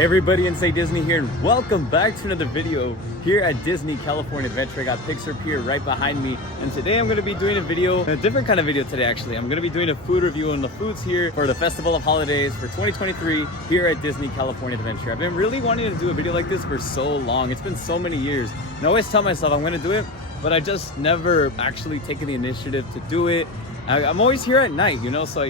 Hey everybody, Insane Disney here, and welcome back to another video here at Disney California Adventure. I got Pixar Pier right behind me, and today I'm going to be doing a video, a different kind of video today actually. I'm going to be doing a food review on the foods here for the Festival of Holidays for 2023 here at Disney California Adventure. I've been really wanting to do a video like this for so long. It's been so many years, and I always tell myself I'm going to do it, but I just never actually taken the initiative to do it. I'm always here at night, you know, so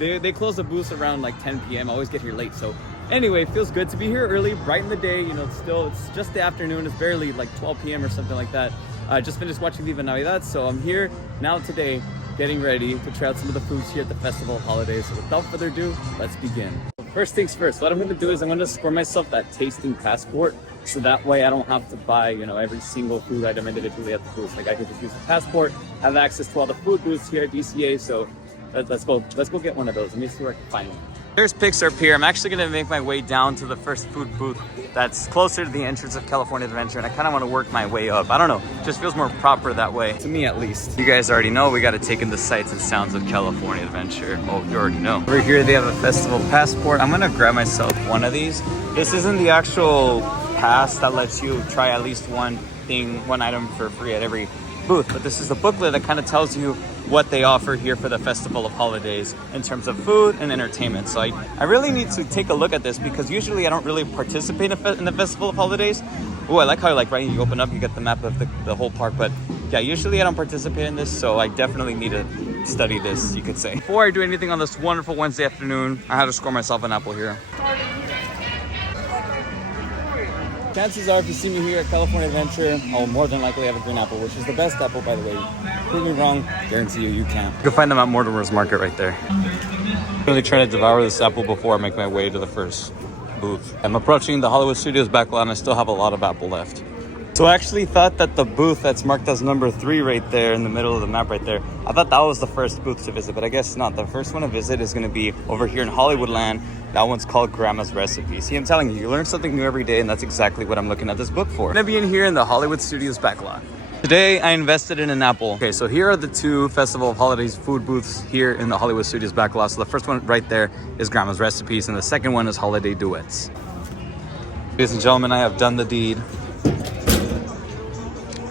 they close the booths around like 10 p.m. I always get here late, so anyway, it feels good to be here early, bright in the day. You know, it's just the afternoon. It's barely like 12 p.m. or something like that. I just finished watching Viva Navidad, so I'm here now today getting ready to try out some of the foods here at the Festival of Holidays. So without further ado, let's begin. First things first, what I'm going to do is I'm going to score myself that tasting passport, so that way I don't have to buy, you know, every single food item individually at the booth. Like I can just use the passport, have access to all the food booths here at DCA. So let's go get one of those. Let me see where I can find one. There's Pixar Pier. I'm actually going to make my way down to the first food booth that's closer to the entrance of California Adventure, and I kind of want to work my way up. I don't know, it just feels more proper that way, to me at least. You guys already know we got to take in the sights and sounds of California Adventure. Oh, you already know. Over here they have a festival passport. I'm going to grab myself one of these. This isn't the actual pass that lets you try at least one item for free at every booth, but this is the booklet that kind of tells you what they offer here for the Festival of Holidays in terms of food and entertainment. So I really need to take a look at this, because usually I don't really participate in the Festival of Holidays. Oh, I like how right, you open up, you get the map of the whole park, but yeah, usually I don't participate in this, so I definitely need to study this, you could say. Before I do anything on this wonderful Wednesday afternoon, I had to score myself an apple here. Chances are, if you see me here at California Adventure, I'll more than likely have a green apple, which is the best apple, by the way. Prove me wrong, guarantee you can't. You can find them at Mortimer's Market right there. I'm really trying to devour this apple before I make my way to the first booth. I'm approaching the Hollywood Studios back lot, and I still have a lot of apple left. So I actually thought that the booth that's marked as number 3 right there in the middle of the map right there, I thought that was the first booth to visit, but I guess not. The first one to visit is going to be over here in Hollywoodland. That one's called Grandma's Recipe. See, I'm telling you, you learn something new every day, and that's exactly what I'm looking at this book for. I'm going to be in here in the Hollywood Studios backlot. Today, I invested in an apple. Okay, so here are the 2 Festival of Holidays food booths here in the Hollywood Studios backlot. So the first one right there is Grandma's Recipes, and the second one is Holiday Duets. Ladies and gentlemen, I have done the deed.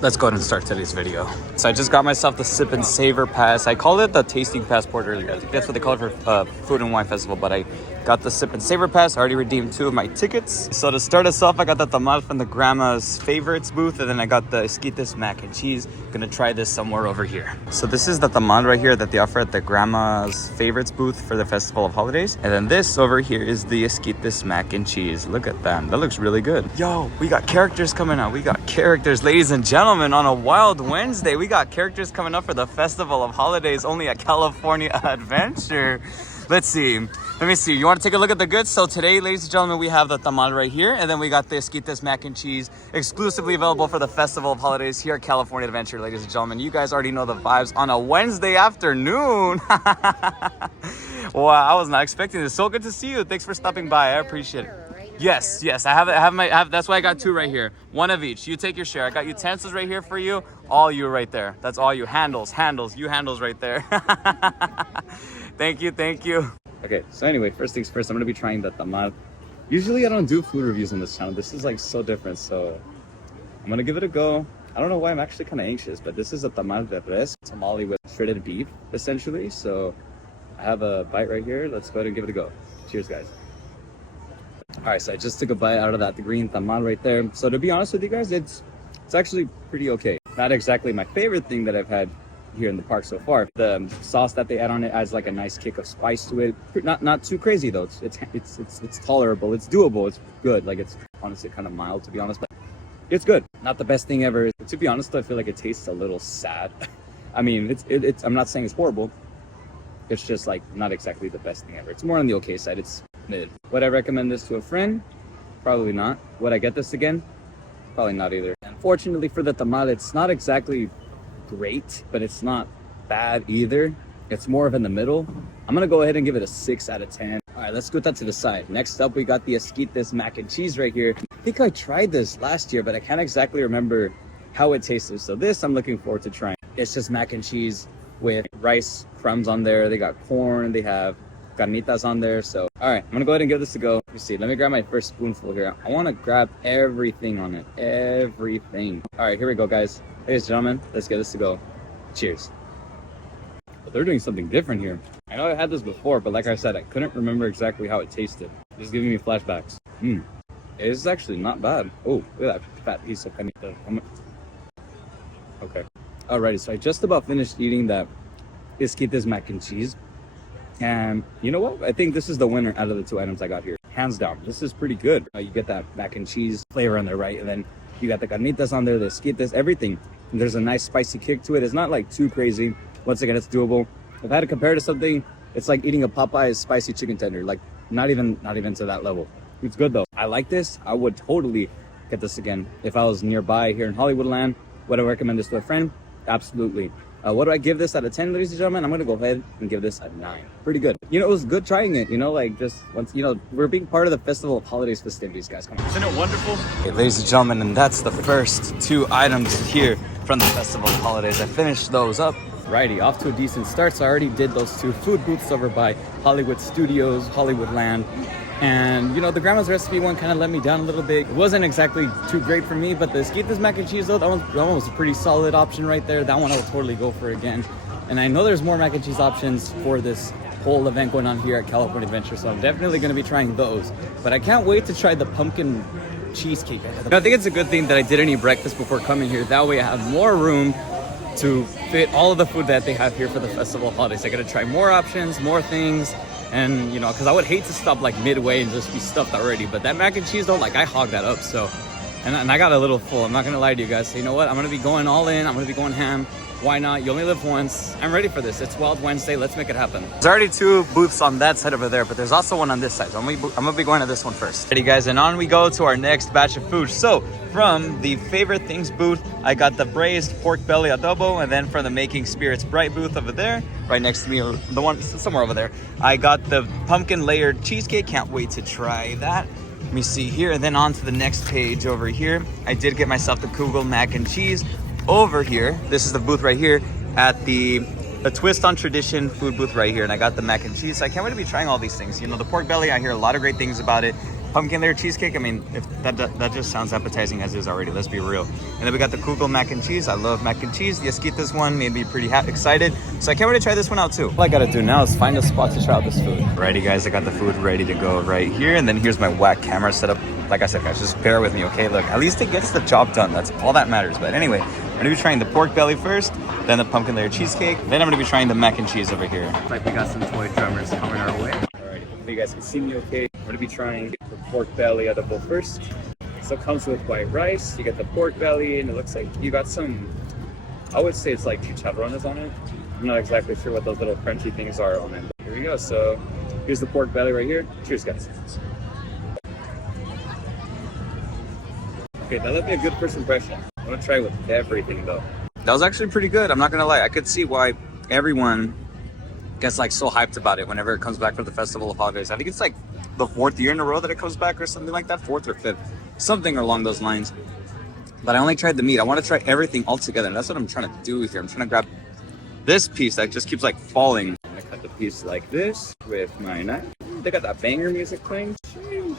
Let's go ahead and start today's video. So I just got myself the Sip and Savor Pass. I called it the Tasting Passport earlier. I think that's what they call it for Food and Wine Festival, but I got the Sip and Savor Pass. I already redeemed 2 of my tickets. So to start us off, I got the tamal from the Grandma's Favorites booth, and then I got the esquites mac and cheese. Gonna try this somewhere over here. So this is the tamal right here that they offer at the Grandma's Favorites booth for the Festival of Holidays. And then this over here is the esquites mac and cheese. Look at that, that looks really good. Yo, we got characters coming out. We got characters, ladies and gentlemen, on a wild Wednesday. We got characters coming up for the Festival of Holidays only at California Adventure. Let's see. Let me see. You want to take a look at the goods? So today, ladies and gentlemen, we have the tamal right here, and then we got the esquites mac and cheese, exclusively available for the Festival of Holidays here at California Adventure, ladies and gentlemen. You guys already know the vibes on a Wednesday afternoon. Wow, I was not expecting this. So good to see you. Thanks for stopping by. I appreciate it. Yes, I have that's why I got 2 right here. 1 of each. You take your share. I got utensils right here for you. All you right there. That's all you. Handles, you handles right there. Thank you. Okay, so anyway, first things first, I'm gonna be trying the tamal. Usually I don't do food reviews on this channel. This is like so different, so I'm gonna give it a go. I don't know why I'm actually kind of anxious, but this is a tamal de res, tamale with shredded beef, essentially. So I have a bite right here. Let's go ahead and give it a go. Cheers, guys. All right, so I just took a bite out of the green tamal right there. So to be honest with you guys, it's actually pretty okay. Not exactly my favorite thing that I've had here in the park so far. The sauce that they add on it adds like a nice kick of spice to it. Not too crazy though. It's tolerable. It's doable. It's good. Like, it's honestly kind of mild, to be honest, but it's good. Not the best thing ever. To be honest, I feel like it tastes a little sad. I mean, it's I'm not saying it's horrible. It's just like not exactly the best thing ever. It's more on the okay side. It's mid. Would I recommend this to a friend? Probably not. Would I get this again? Probably not either. Unfortunately for the tamal, it's not exactly great, but it's not bad either. It's more of in the middle. I'm gonna go ahead and give it a 6 out of 10. All right, let's put that to the side. Next up, we got the esquites mac and cheese right here. I think I tried this last year, but I can't exactly remember how it tasted. So this I'm looking forward to trying. It's just mac and cheese with rice crumbs on there. They got corn, they have carnitas on there. So, all right, I'm gonna go ahead and give this a go. Let me see. Let me grab my first spoonful here. I want to grab everything on it. Everything. All right, here we go, guys. Ladies and gentlemen, let's give this a go. Cheers. But they're doing something different here. I know I had this before, but like I said, I couldn't remember exactly how it tasted. It's giving me flashbacks. It's actually not bad. Oh, look at that fat piece of carnita. Okay. Alrighty, so I just about finished eating that brisket mac and cheese. And you know what? I think this is the winner out of the two items I got here. Hands down. This is pretty good. You get that mac and cheese flavor on there, right? And then you got the carnitas on there, the brisket, everything. And there's a nice spicy kick to it. It's not like too crazy. Once again, it's doable. If I had to compare to something, it's like eating a Popeye's spicy chicken tender. Like not even to that level. It's good though. I like this. I would totally get this again if I was nearby here in Hollywoodland. Would I recommend this to a friend? Absolutely. What do I give this out of 10, ladies and gentlemen? I'm gonna go ahead and give this a 9. Pretty good. You know, it was good trying it. You know, like just once, you know, we're being part of the Festival of Holidays festivities, guys. Come on. Isn't it wonderful? Okay, ladies and gentlemen, and that's the first 2 items here from the Festival of Holidays. I finished those up. Righty, off to a decent start. So I already did those 2 food booths over by Hollywood Studios, Hollywoodland. And you know, the grandma's recipe one kind of let me down a little bit. It wasn't exactly too great for me, but the brisket mac and cheese though, that one was a pretty solid option right there. That one I would totally go for again. And I know there's more mac and cheese options for this whole event going on here at California Adventure, so I'm definitely going to be trying those. But I can't wait to try the pumpkin cheesecake. I think it's a good thing that I didn't eat breakfast before coming here. That way I have more room to fit all of the food that they have here for the Festival Holidays. I got to try more options, more things. And you know, because I would hate to stop like midway and just be stuffed already, but that mac and cheese though, like I hogged that up. So and I got a little full, I'm not gonna lie to you guys. So you know what, I'm gonna be going all in, I'm gonna be going ham. Why not? You only live once. I'm ready for this. It's Wild Wednesday. Let's make it happen. There's already 2 booths on that side over there, but there's also one on this side. So I'm gonna be going to this one first. Ready, guys, and on we go to our next batch of food. So from the favorite things booth, I got the braised pork belly adobo, and then from the Making Spirits Bright booth over there, right next to me, the one somewhere over there, I got the pumpkin layered cheesecake. Can't wait to try that. Let me see here, and then on to the next page over here. I did get myself the Kugel mac and cheese. Over here, this is the booth right here at the Twist on Tradition food booth right here, and I got the mac and cheese. So I can't wait to be trying all these things. You know, the pork belly, I hear a lot of great things about it. Pumpkin layer cheesecake, I mean, if that just sounds appetizing as is already, let's be real. And then we got the Kugel mac and cheese. I love mac and cheese. The Esquitas one made me pretty excited, so I can't wait to try this one out too. All I gotta do now is find a spot to try out this food. Alrighty guys, I got the food ready to go right here, and then here's my whack camera set up. Like I said, guys, just bear with me, okay? Look, at least it gets the job done. That's all that matters. But anyway, I'm gonna be trying the pork belly first, then the pumpkin layer cheesecake, then I'm gonna be trying the mac and cheese over here. Looks like we got some toy drummers coming our way. Alright, hopefully you guys can see me okay. I'm gonna be trying the pork belly adobo first. So it comes with white rice, you get the pork belly, and it looks like you got some, I would say it's like chicharrones on it. I'm not exactly sure what those little crunchy things are on it. But here we go, so here's the pork belly right here. Cheers, guys. Okay, that left me a good first impression. I'm gonna try with everything though. That was actually pretty good, I'm not gonna lie. I could see why everyone gets like so hyped about it whenever it comes back from the Festival of Holidays. I think it's like the 4th year in a row that it comes back or something like that, 4th or 5th, something along those lines. But I only tried the meat. I want to try everything all together, and that's what I'm trying to do here. I'm trying to grab this piece that just keeps like falling. I'm gonna cut the piece like this with my knife. They got that banger music playing.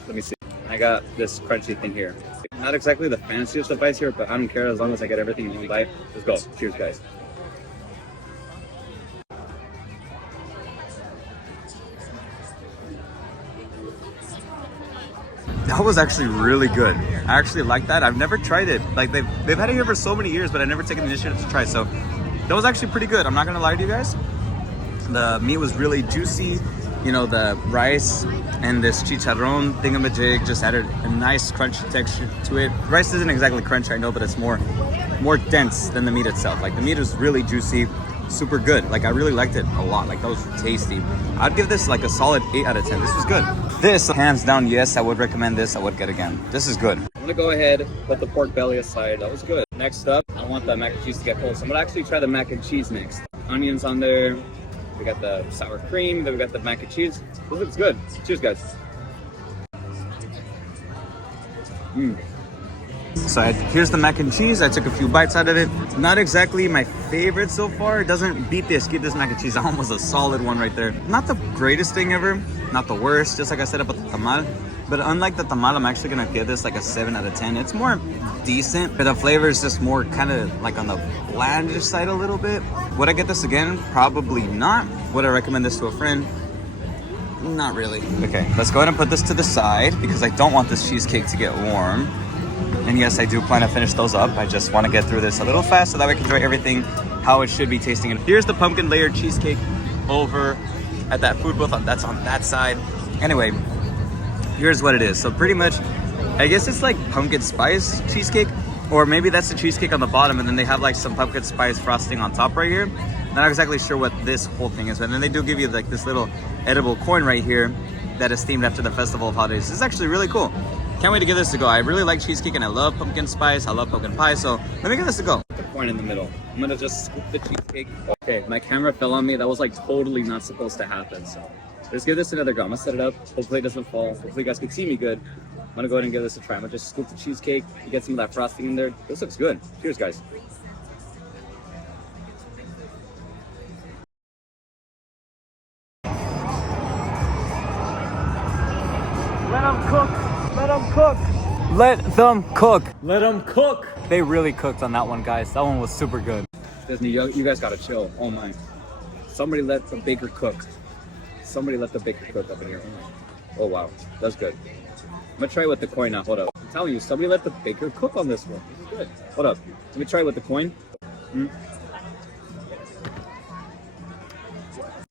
Let me see. I got this crunchy thing here. Not exactly the fanciest of bites here, but I don't care as long as I get everything in one bite. Let's go. Cheers, guys. That was actually really good. I actually like that. I've never tried it. Like they've had it here for so many years, but I've never taken the initiative to try. So that was actually pretty good. I'm not gonna lie to you guys. The meat was really juicy. You know, the rice and this chicharron thingamajig just added a nice crunchy texture to it. Rice isn't exactly crunchy, I know, but it's more dense than the meat itself. Like the meat is really juicy, super good. Like I really liked it a lot. Like that was tasty. I'd give this like a solid 8 out of 10. This was good. This, hands down, yes, I would recommend this. I would get again. This is good. I'm gonna go ahead, put the pork belly aside. That was good. Next up, I want the mac and cheese to get cold. So I'm gonna actually try the mac and cheese next. Onions on there. We got the sour cream, then we got the mac and cheese. This looks good. Cheers, guys. So here's the mac and cheese. I took a few bites out of it. Not exactly my favorite so far. It doesn't beat the esquites mac and cheese. That one was a solid one right there. Not the greatest thing ever, not the worst, just like I said about the tamal. But unlike the tamal, I'm actually gonna give this like a 7 out of 10. It's more decent, but the flavor is just more kind of like on the blandish side a little bit. Would I get this again? Probably not. Would I recommend this to a friend? Not really. Okay, let's go ahead and put this to the side because I don't want this cheesecake to get warm. And yes, I do plan to finish those up. I just want to get through this a little fast so that we can enjoy everything how it should be tasting. And here's the pumpkin layered cheesecake over at that food booth. That's on that side. Anyway, here's what it is. So pretty much, I guess it's like pumpkin spice cheesecake, or maybe that's the cheesecake on the bottom and then they have like some pumpkin spice frosting on top right here. Not exactly sure what this whole thing is, but then they do give you like this little edible coin right here that is themed after the Festival of Holidays. This is actually really cool. Can't wait to give this a go. I really like cheesecake and I love pumpkin spice. I love pumpkin pie, so let me give this a go. The coin in the middle. I'm gonna just scoop the cheesecake. Okay, my camera fell on me. That was like totally not supposed to happen, so let's give this another go. I'm gonna set it up. Hopefully it doesn't fall. Hopefully you guys can see me good. I'm gonna go ahead and give this a try. I'm gonna just scoop the cheesecake. You get some of that frosting in there. This looks good. Cheers, guys. Let them cook. Let them cook. Let them cook. Let them cook. They really cooked on that one, guys. That one was super good. Disney, you guys gotta chill. Oh my. Somebody let the baker cook. Somebody let the baker cook up in here. Oh wow, that's good. I'm gonna try with the coin now. Hold up. I'm telling you, somebody let the baker cook on this one. This is good. Hold up. Let me try with the coin.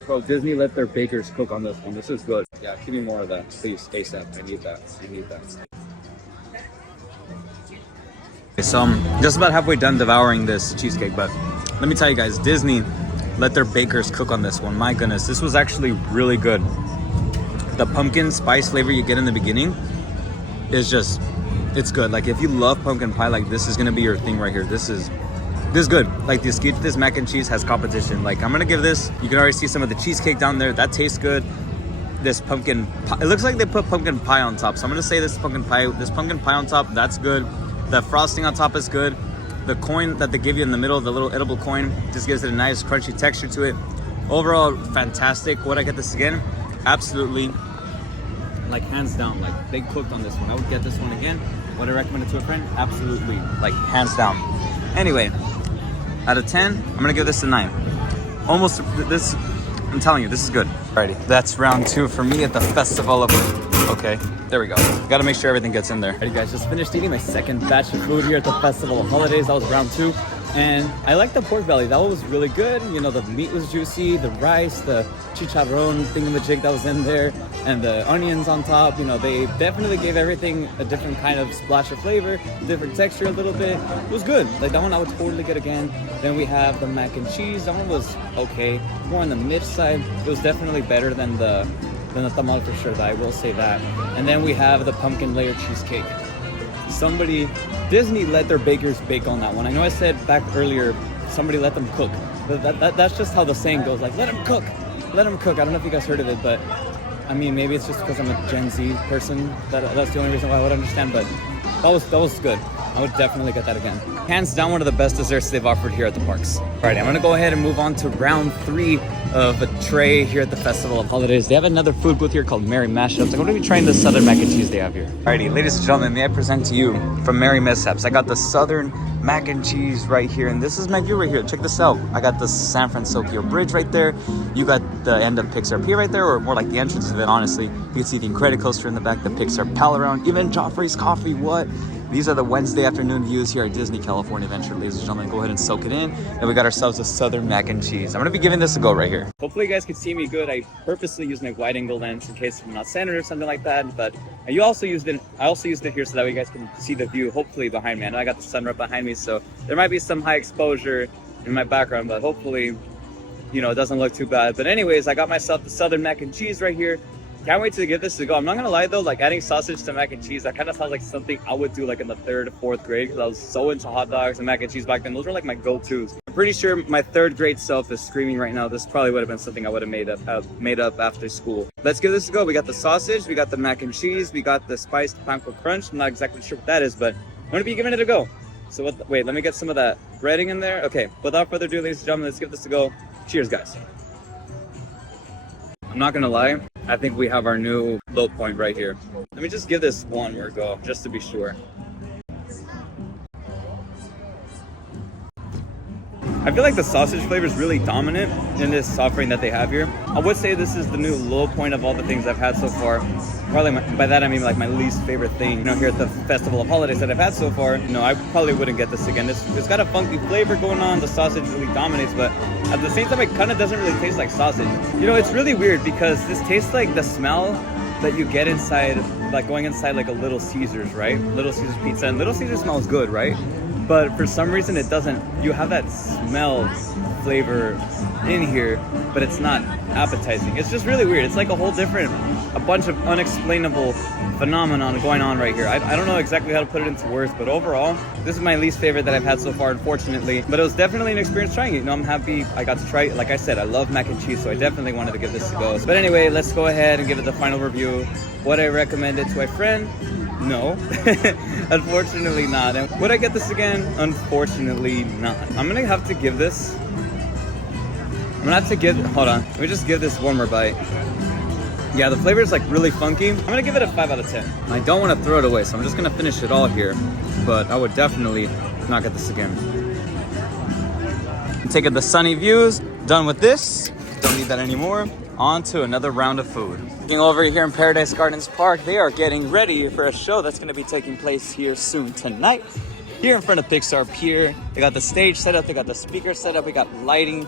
Bro, Disney let their bakers cook on this one. This is good. Yeah, give me more of that, please. ASAP. I need that. I need that. Okay, so I'm just about halfway done devouring this cheesecake, but let me tell you guys, Disney let their bakers cook on this one. My goodness, this was actually really good. The pumpkin spice flavor you get in the beginning is just, it's good. Like if you love pumpkin pie, like this is gonna be your thing right here. This is good. Like this mac and cheese has competition. Like I'm gonna give this, you can already see some of the cheesecake down there. That tastes good. This pumpkin pie, it looks like they put pumpkin pie on top. So I'm gonna say this pumpkin pie on top, that's good. The frosting on top is good. The coin that they give you in the middle, the little edible coin, just gives it a nice crunchy texture to it. Overall, fantastic. Would I get this again? Absolutely. Like hands down, like they cooked on this one. I would get this one again. Would I recommend it to a friend? Absolutely, like hands down. Anyway, out of 10, I'm gonna give this a 9. Almost this, I'm telling you, this is good. Alrighty, that's round 2 for me at the Festival of, okay, there we go. Gotta make sure everything gets in there. Alrighty guys, just finished eating my second batch of food here at the Festival of Holidays. That was round 2. And I like the pork belly. That was really good. You know, the meat was juicy, the rice, the chicharron thingamajig that was in there, and the onions on top. You know, they definitely gave everything a different kind of splash of flavor, different texture a little bit. It was good. Like that one I would totally get again. Then we have the mac and cheese. That one was okay, more on the mid side. It was definitely better than the tamal for sure, I will say that. And then we have the pumpkin layer cheesecake. Disney let their bakers bake on that one. I know I said back earlier, somebody let them cook. But that's just how the saying goes, like, let them cook. Let them cook. I don't know if you guys heard of it, but I mean, maybe it's just because I'm a Gen Z person. That's the only reason why I would understand, but that was good. I would definitely get that again. Hands down, one of the best desserts they've offered here at the parks. Alright, I'm gonna go ahead and move on to round 3 of a tray here at the Festival of Holidays. They have another food booth here called Merry Mashups. I'm gonna be trying the Southern mac and cheese they have here. Alrighty, ladies and gentlemen, may I present to you from Merry Mishaps. I got the Southern mac and cheese right here, and this is my view right here. Check this out. I got the San Francisco Bridge right there. You got the end of Pixar Pier right there, or more like the entrance of it, honestly. You can see the Incredicoaster in the back, the Pixar Pal around, even Joffrey's Coffee, what? These are the Wednesday afternoon views here at Disney California Adventure, ladies and gentlemen. Go ahead and soak it in. And we got ourselves a Southern mac and cheese. I'm gonna be giving this a go right here. Hopefully you guys can see me good. I purposely used my wide angle lens in case I'm not centered or something like that. But I also used it here so that way you guys can see the view hopefully behind me. I know I got the sun right behind me, so there might be some high exposure in my background, but hopefully, you know, it doesn't look too bad. But anyways, I got myself the Southern mac and cheese right here. Can't wait to give this a go. I'm not gonna lie though, like adding sausage to mac and cheese, that kind of sounds like something I would do like in the 3rd or 4th grade, because I was so into hot dogs and mac and cheese back then. Those were like my go-tos. I'm pretty sure my 3rd grade self is screaming right now. This probably would have been something I would have made up after school. Let's give this a go. We got the sausage, we got the mac and cheese, we got the spiced panko crunch. I'm not exactly sure what that is, but I'm gonna be giving it a go. So wait, let me get some of that breading in there. Okay, without further ado, ladies and gentlemen, let's give this a go. Cheers, guys. I'm not gonna lie, I think we have our new low point right here. Let me just give this one more go, just to be sure. I feel like the sausage flavor is really dominant in this offering that they have here. I would say this is the new low point of all the things I've had so far. Probably by that I mean like my least favorite thing, here at the Festival of Holidays that I've had so far. I probably wouldn't get this again. It's got a funky flavor going on. The sausage really dominates, but at the same time, it kind of doesn't really taste like sausage. It's really weird because this tastes like the smell that you get inside, like going inside like a Little Caesars, right? Little Caesars pizza, and Little Caesars smells good, right? But for some reason it doesn't. You have that smell flavor in here, but it's not appetizing. It's just really weird. It's like a whole different, a bunch of unexplainable phenomenon going on right here. I don't know exactly how to put it into words, but overall, this is my least favorite that I've had so far, unfortunately. But it was definitely an experience trying it. I'm happy I got to try it. Like I said, I love mac and cheese, so I definitely wanted to give this a go. But anyway, let's go ahead and give it the final review. Would I recommend it to my friend? No, unfortunately not. And would I get this again? Unfortunately not. I'm gonna have to give this, hold on, let me just give this one more bite. Yeah, the flavor is like really funky. I'm gonna give it a 5 out of 10. I don't want to throw it away, so I'm just gonna finish it all here, but I would definitely not get this again. I'm taking the sunny views, done with this, don't need that anymore. On to another round of food. Looking over here in Paradise Gardens Park, they are getting ready for a show that's gonna be taking place here soon tonight. Here in front of Pixar Pier, they got the stage set up, they got the speaker set up, we got lighting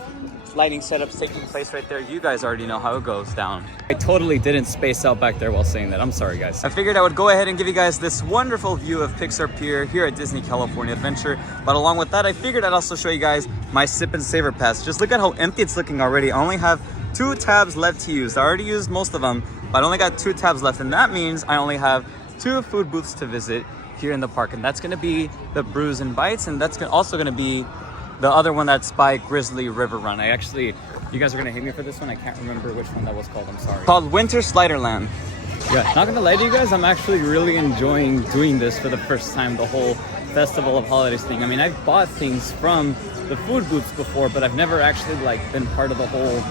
setups taking place right there. You guys already know how it goes down. I totally didn't space out back there while saying that. I'm sorry, guys. I figured I would go ahead and give you guys this wonderful view of Pixar Pier here at Disney California Adventure. But along with that, I figured I'd also show you guys my Sip and Savor Pass. Just look at how empty it's looking already. I only have 2 tabs left to use. I already used most of them, but I only got 2 tabs left, and that means I only have 2 food booths to visit here in the park, and that's gonna be the Brews and Bites, and that's also gonna be the other one that's by Grizzly River Run. You guys are gonna hate me for this one. I can't remember which one that was called, I'm sorry. Called Winter Sliderland. Yeah, not gonna lie to you guys, I'm actually really enjoying doing this for the first time, the whole Festival of Holidays thing. I mean, I've bought things from the food booths before, but I've never actually been part of the whole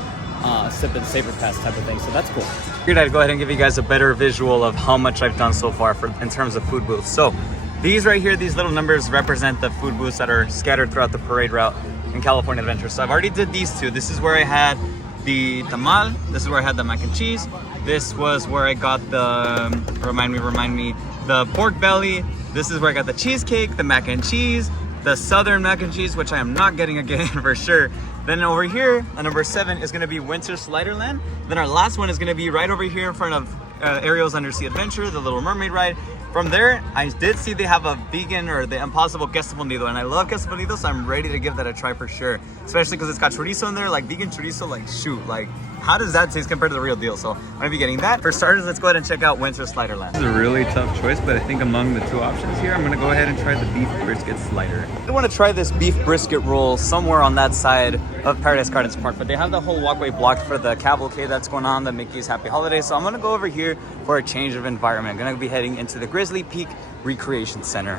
Sip and Savor Pass type of thing, so that's cool. Figured I'd go ahead and give you guys a better visual of how much I've done so far in terms of food booths. So these right here, these little numbers represent the food booths that are scattered throughout the parade route in California Adventure. So I've already did these 2. This is where I had the tamal. This is where I had the mac and cheese. This was where I got the, remind me, the pork belly. This is where I got the cheesecake, the mac and cheese, the southern mac and cheese, which I am not getting again for sure. Then over here, number 7 is gonna be Winter Sliderland. Then our last one is gonna be right over here in front of Ariel's Undersea Adventure, the Little Mermaid ride. From there, I did see they have a vegan or the Impossible Queso Nido, and I love Queso Nido, so I'm ready to give that a try for sure. Especially because it's got chorizo in there, like vegan chorizo, like shoot, like how does that taste compared to the real deal? So I'm gonna be getting that. For starters, let's go ahead and check out Winter Sliderland. This is a really tough choice, but I think among the 2 options here, I'm gonna go ahead and try the beef brisket slider. I want to try this beef brisket roll somewhere on that side of Paradise Gardens Park, but they have the whole walkway blocked for the cavalcade that's going on, the Mickey's Happy Holidays. So I'm gonna go over here for a change of environment. I'm gonna be heading into the Grizzly Peak Recreation Center.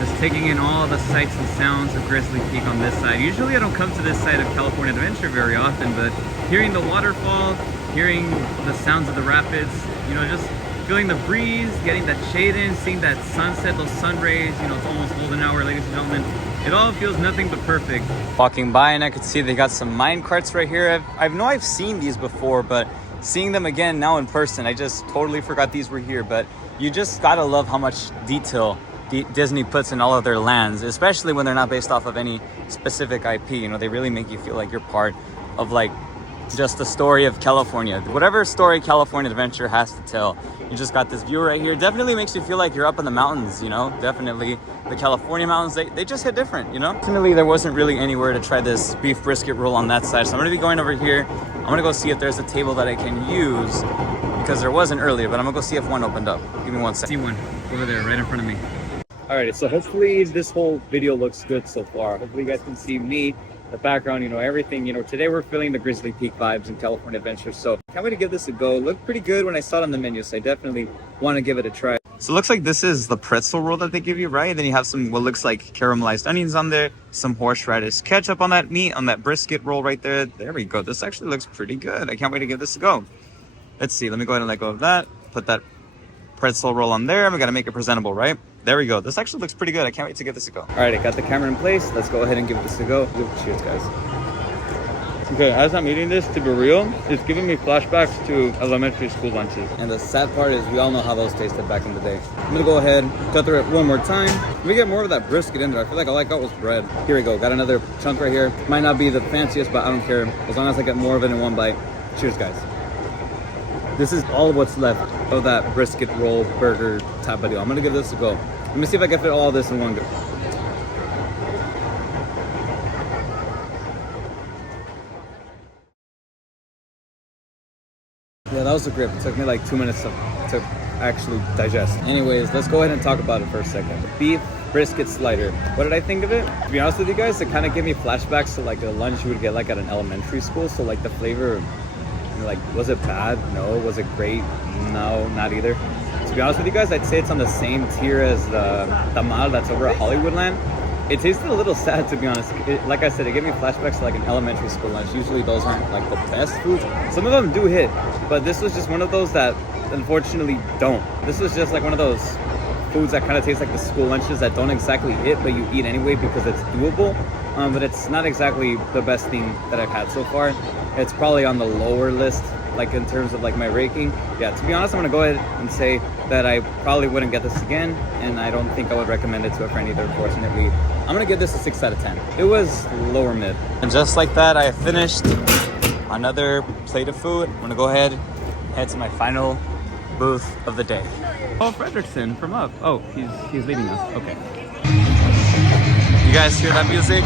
Just taking in all the sights and sounds of Grizzly Peak on this side. Usually I don't come to this side of California Adventure very often, but hearing the waterfall, hearing the sounds of the rapids, just feeling the breeze, getting that shade in, seeing that sunset, those sun rays, it's almost golden hour, ladies and gentlemen. It all feels nothing but perfect. Walking by and I could see they got some mine carts right here. I've seen these before, but seeing them again now in person, I just totally forgot these were here. But you just gotta love how much detail Disney puts in all of their lands, especially when they're not based off of any specific IP. They really make you feel like you're part of just the story of California. Whatever story California Adventure has to tell, you just got this view right here. Definitely makes you feel like you're up in the mountains, Definitely the California mountains, they just hit different, Definitely there wasn't really anywhere to try this beef brisket roll on that side. So I'm gonna be going over here. I'm gonna go see if there's a table that I can use because there wasn't earlier, but I'm gonna go see if one opened up. Give me one second. See one over there right in front of me. Alrighty, so hopefully this whole video looks good so far. Hopefully you guys can see me, the background, everything. Today we're feeling the Grizzly Peak vibes in California Adventure, so can't wait to give this a go. It looked pretty good when I saw it on the menu, so I definitely want to give it a try. So it looks like this is the pretzel roll that they give you, right? Then you have some what looks like caramelized onions on there, some horseradish ketchup on that meat, on that brisket roll right there. There we go. This actually looks pretty good. I can't wait to give this a go. Let's see. Let me go ahead and let go of that. Put that pretzel roll on there. We got to make it presentable, right? There we go. This actually looks pretty good. I can't wait to give this a go. All right, I got the camera in place. Let's go ahead and give this a go. Cheers, guys. Okay, as I'm eating this, to be real, it's giving me flashbacks to elementary school lunches. And the sad part is we all know how those tasted back in the day. I'm gonna go ahead, cut through it one more time. Let me get more of that brisket in there. I feel like all I got was bread. Here we go, got another chunk right here. Might not be the fanciest, but I don't care. As long as I get more of it in one bite. Cheers, guys. This is all what's left of that brisket roll burger type of deal. I'm gonna give this a go. Let me see if I can fit all this in one go. Yeah, that was a grip. It took me like 2 minutes to actually digest. Anyways, let's go ahead and talk about it for a second. The beef brisket slider. What did I think of it? To be honest with you guys, it kind of gave me flashbacks to like a lunch you would get like at an elementary school. So like the flavor, like, was it bad? No. Was it great? No, not either. To be honest with you guys, I'd say it's on the same tier as the tamal that's over at Hollywoodland. It tasted a little sad, to be honest. Like I said, it gave me flashbacks to like an elementary school lunch. Usually those aren't like the best foods. Some of them do hit, but this was just one of those that unfortunately don't. This was just like one of those foods that kind of taste like the school lunches that don't exactly hit, but you eat anyway because it's doable. But it's not exactly the best thing that I've had so far. It's probably on the lower list, like in terms of like my ranking. Yeah, to be honest, I'm gonna go ahead and say that I probably wouldn't get this again, and I don't think I would recommend it to a friend either, unfortunately. I'm gonna give this a 6 out of 10. It was lower mid. And just like that, I finished another plate of food. I'm gonna go ahead, head to my final booth of the day. Oh, Fredrickson from Up. Oh, he's leaving us. Okay. You guys hear that music?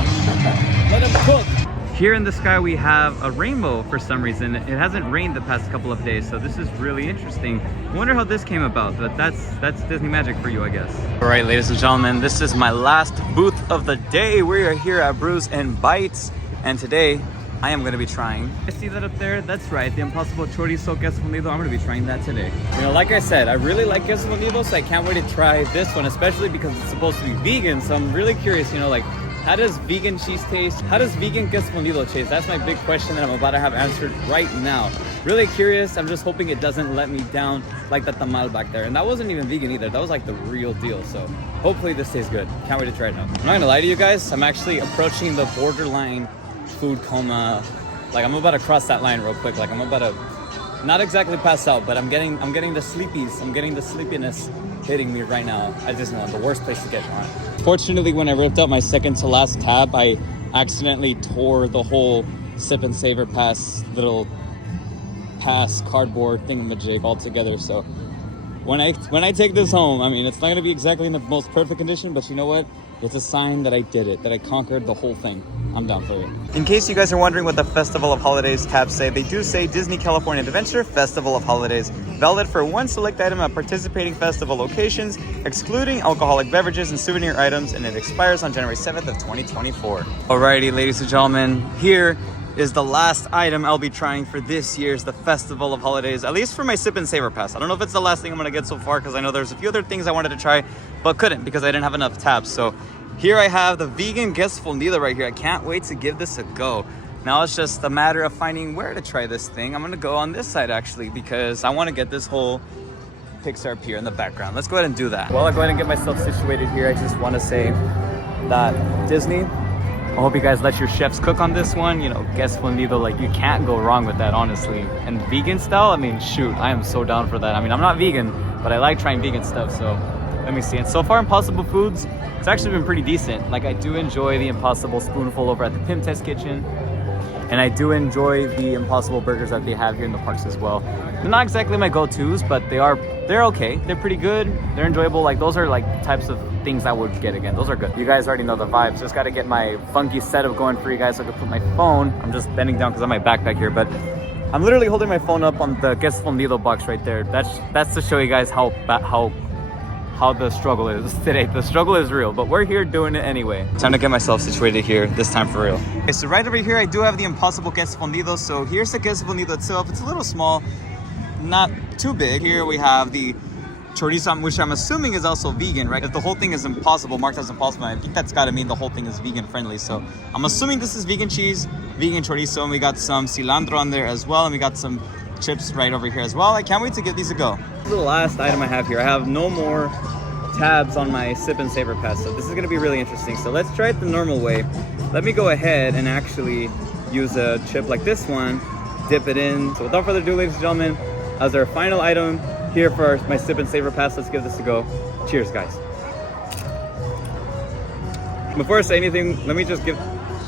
Let him cook. Here in the sky we have a rainbow for some reason. It hasn't rained the past couple of days, so this is really interesting. I wonder how this came about, but that's Disney magic for you, I guess. All right, ladies and gentlemen, this is my last booth of the day. We are here at Brews and Bites, and today I am gonna be trying. I see that up there? That's right, the Impossible Chorizo Queso Fundido. I'm gonna be trying that today. You know, like I said, I really like Queso Fundido, so I can't wait to try this one, especially because it's supposed to be vegan, so I'm really curious, you know, like, how does vegan cheese taste? How does vegan queso fundido taste? That's my big question that I'm about to have answered right now. Really curious. I'm just hoping it doesn't let me down like that tamal back there. And that wasn't even vegan either. That was like the real deal. So hopefully this tastes good. Can't wait to try it now. I'm not gonna lie to you guys. I'm actually approaching the borderline food coma. Like I'm about to cross that line real quick. Like I'm about to not exactly pass out, but I'm getting the sleepies. I'm getting the sleepiness hitting me right now. I just know the worst place to get on. Fortunately, when I ripped out my second to last tab, I accidentally tore the whole Sip and Savor Pass little pass cardboard thingamajig all together. So when I take this home, I mean, it's not gonna be exactly in the most perfect condition, but you know what? It's a sign that I did it, that I conquered the whole thing. I'm down for it. In case you guys are wondering what the Festival of Holidays tabs say, they do say Disney California Adventure Festival of Holidays, valid for one select item at participating festival locations, excluding alcoholic beverages and souvenir items, and it expires on January 7th of 2024. Alrighty, ladies and gentlemen, here is the last item I'll be trying for this year's the Festival of Holidays, at least for my Sip and Savor Pass. I don't know if it's the last thing I'm gonna get so far, because I know there's a few other things I wanted to try, but couldn't because I didn't have enough tabs. So here I have the vegan queso fundido right here. I can't wait to give this a go. Now it's just a matter of finding where to try this thing. I'm gonna go on this side actually, because I wanna get this whole Pixar pier in the background. Let's go ahead and do that. While I go ahead and get myself situated here, I just wanna say that Disney, I hope you guys let your chefs cook on this one. You know, queso fundido, like you can't go wrong with that, honestly. And vegan style, I mean, shoot, I am so down for that. I mean, I'm not vegan, but I like trying vegan stuff, so let me see. And so far, Impossible Foods, it's actually been pretty decent. Like I do enjoy the Impossible Spoonful over at the Pim Test Kitchen. And I do enjoy the Impossible Burgers that they have here in the parks as well. They're not exactly my go-tos, but they're okay. They're pretty good. They're enjoyable. Like those are like types of things I would get again. Those are good. You guys already know the vibes. Just got to get my funky setup going for you guys so I can put my phone. I'm just bending down because I'm my backpack here, but I'm literally holding my phone up on the queso fundido box right there. That's to show you guys how the struggle is today. The struggle is real, but we're here doing it anyway. Time to get myself situated here, this time for real. Okay, so right over here, I do have the Impossible Queso Fundido. So here's the queso fundido itself. It's a little small, not too big. Here we have the chorizo, which I'm assuming is also vegan, right? If the whole thing is impossible, marked as impossible, I think that's gotta mean the whole thing is vegan friendly. So I'm assuming this is vegan cheese, vegan chorizo, and we got some cilantro on there as well, and we got some chips right over here as well. I can't wait to give these a go. This is the last item I have here. I have no more tabs on my Sip and Savor Pass, so this is gonna be really interesting. So let's try it the normal way. Let me go ahead and actually use a chip like this one, dip it in. So without further ado, ladies and gentlemen, as our final item here for my Sip and Savor Pass, let's give this a go. Cheers, guys. Before I say anything, let me just give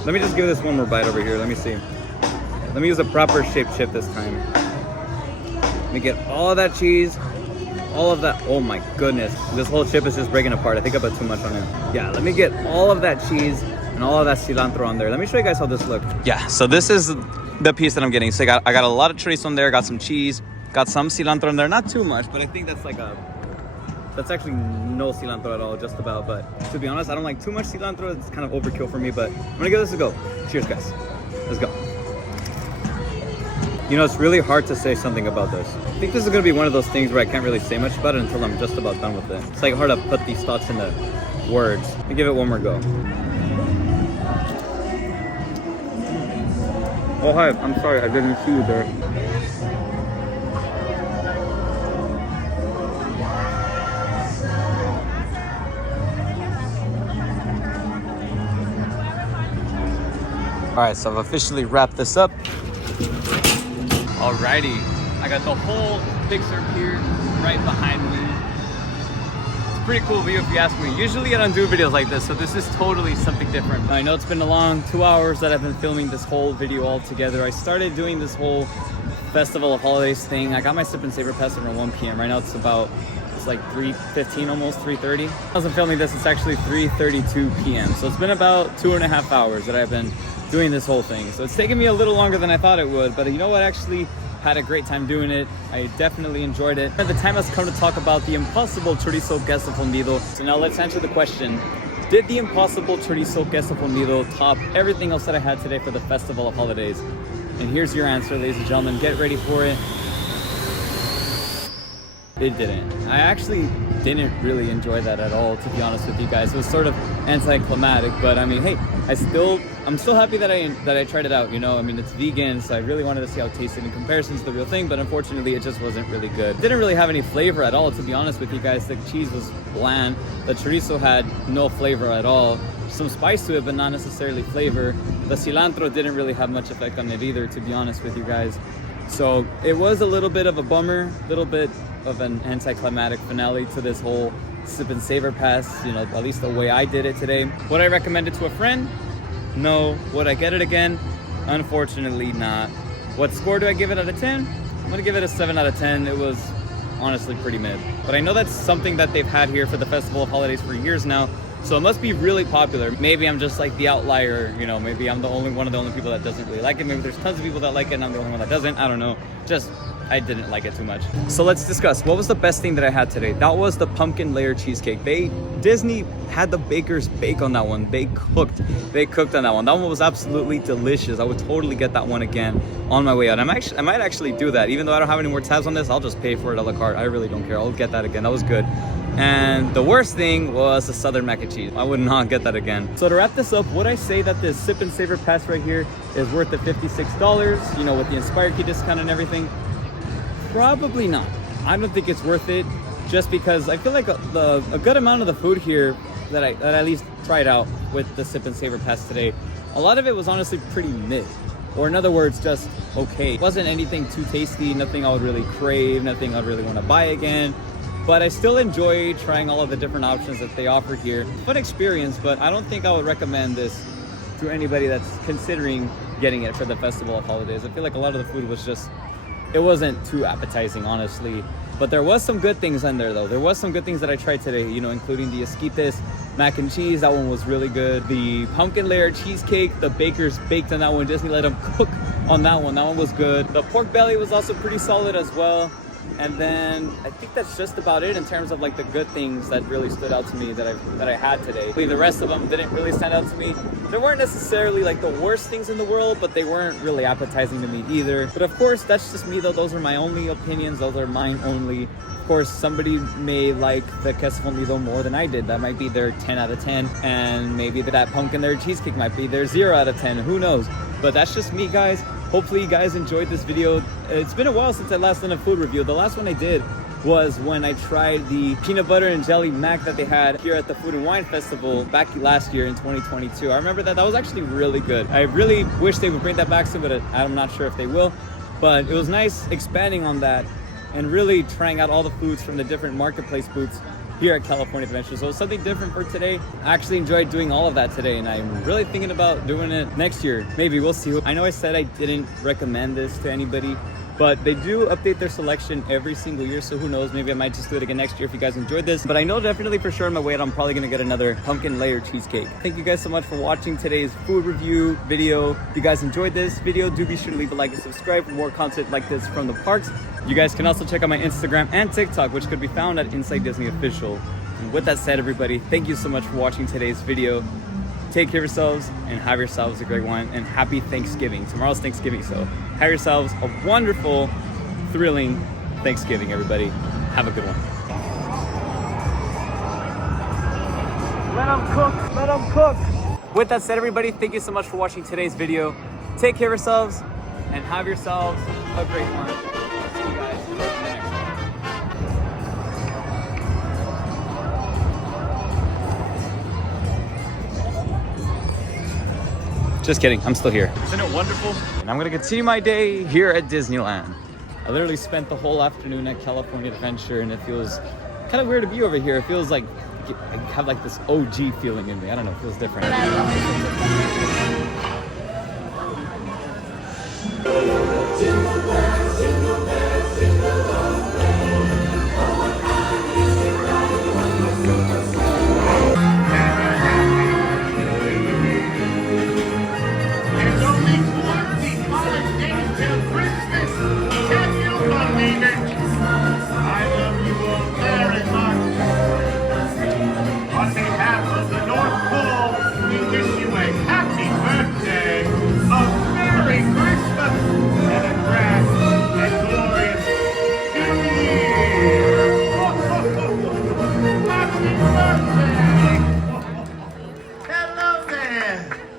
this one more bite over here. Let me see. Let me use a proper shaped chip this time. Let me get all of that cheese, all of that. Oh my goodness, this whole chip is just breaking apart. I think I put too much on it. Yeah, let me get all of that cheese and all of that cilantro on there. Let me show you guys how this looks. Yeah, so this is the piece that I'm getting. So I got a lot of chorizo on there, got some cheese, got some cilantro in there. Not too much, but I think that's that's actually no cilantro at all, just about. But to be honest, I don't like too much cilantro. It's kind of overkill for me, but I'm gonna give this a go. Cheers, guys. Let's go. You know, it's really hard to say something about this. I think this is gonna be one of those things where I can't really say much about it until I'm just about done with it. It's like hard to put these thoughts into words. Let me give it one more go. Oh, hi, I'm sorry, I didn't see you there. All right, so I've officially wrapped this up. Alrighty, I got the whole fixer here right behind me. It's a pretty cool view if you ask me. Usually I don't do videos like this, so this is totally something different. I know it's been a long 2 hours that I've been filming this whole video all together. I started doing this whole Festival of Holidays thing. I got my Sip and Savor Pass around 1 p.m. Right now it's like 3:15, almost 3:30. I wasn't filming this, it's actually 3:32 p.m. So it's been about 2.5 hours that I've been doing this whole thing. So it's taken me a little longer than I thought it would, but you know what? I actually had a great time doing it. I definitely enjoyed it. The time has come to talk about the Impossible Chorizo Queso Fundido. So now let's answer the question. Did the Impossible Chorizo Queso Fundido top everything else that I had today for the Festival of Holidays? And here's your answer, ladies and gentlemen. Get ready for it. It didn't. I actually didn't really enjoy that at all, to be honest with you guys. It was sort of anticlimactic, but I mean, hey, I'm still happy that I tried it out, you know? I mean, it's vegan, so I really wanted to see how it tasted in comparison to the real thing, but unfortunately, it just wasn't really good. It didn't really have any flavor at all, to be honest with you guys. The cheese was bland. The chorizo had no flavor at all. Some spice to it, but not necessarily flavor. The cilantro didn't really have much effect on it either, to be honest with you guys. So it was a little bit of a bummer, little bit of an anticlimactic finale to this whole Sip and Savor Pass, you know, at least the way I did it today. Would I recommend it to a friend? No. Would I get it again? Unfortunately not. What score do I give it out of 10? I'm gonna give it a 7 out of 10. It was honestly pretty mid. But I know that's something that they've had here for the Festival of Holidays for years now, so it must be really popular. Maybe I'm just like the outlier, you know, maybe I'm one of the only people that doesn't really like it. Maybe there's tons of people that like it and I'm the only one that doesn't. I don't know. I didn't like it too much. So let's discuss, what was the best thing that I had today? That was the pumpkin layer cheesecake. Disney had the baker's bake on that one. They cooked on that one. That one was absolutely delicious. I would totally get that one again on my way out. I might actually do that. Even though I don't have any more tabs on this, I'll just pay for it a la carte. I really don't care. I'll get that again. That was good. And the worst thing was the Southern mac and cheese. I would not get that again. So to wrap this up, would I say that this Sip and Savor Pass right here is worth the $56, you know, with the Inspire Key discount and everything? Probably not. I don't think it's worth it, just because I feel like a good amount of the food here that I at least tried out with the Sip and Savor Pass today, a lot of it was honestly pretty mid. Or in other words, just okay. It wasn't anything too tasty, nothing I would really crave, nothing I'd really want to buy again. But I still enjoy trying all of the different options that they offer here. Fun experience, but I don't think I would recommend this to anybody that's considering getting it for the Festival of Holidays. I feel like a lot of the food was just, it wasn't too appetizing, honestly. But there was some good things in there, though. There was some good things that I tried today, you know, including the esquites mac and cheese. That one was really good. The pumpkin layer cheesecake, the bakers baked on that one. Disney let them cook on that one. That one was good. The pork belly was also pretty solid as well. And then I think that's just about it in terms of like the good things that really stood out to me that I had today. The rest of them didn't really stand out to me. They weren't necessarily like the worst things in the world, but they weren't really appetizing to me either. But of course, that's just me though. Those are my only opinions. Those are mine only. course, somebody may like the queso fundido more than I did. That might be their 10 out of 10, and maybe that pumpkin layer cheesecake might be their 0 out of 10. Who knows? But that's just me, guys. Hopefully you guys enjoyed this video. It's been a while since I last done a food review. The last one I did was when I tried the peanut butter and jelly mac that they had here at the Food and Wine Festival back last year in 2022. I remember that was actually really good. I really wish they would bring that back soon, but I'm not sure if they will. But it was nice expanding on that and really trying out all the foods from the different marketplace booths here at California Adventure. So it's something different for today. I actually enjoyed doing all of that today, and I'm really thinking about doing it next year. Maybe, we'll see. I know I said I didn't recommend this to anybody, but they do update their selection every single year, so who knows, maybe I might just do it again next year if you guys enjoyed this. But I know definitely for sure on my way out, I'm probably gonna get another pumpkin layer cheesecake. Thank you guys so much for watching today's food review video. If you guys enjoyed this video, do be sure to leave a like and subscribe for more content like this from the parks. You guys can also check out my Instagram and TikTok, which could be found at Inside Disney Official. And with that said, everybody, thank you so much for watching today's video. Take care of yourselves and have yourselves a great one, and happy Thanksgiving. Tomorrow's Thanksgiving, so have yourselves a wonderful, thrilling Thanksgiving, everybody. Have a good one. Let them cook, let them cook. With that said, everybody, thank you so much for watching today's video. Take care of yourselves and have yourselves a great one. I'll see you guys in the next one. Just kidding, I'm still here. Isn't it wonderful? And I'm gonna continue my day here at Disneyland. I literally spent the whole afternoon at California Adventure, and it feels kind of weird to be over here. It feels like I have like this OG feeling in me. I don't know, it feels different.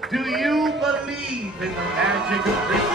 Do you believe in the magic of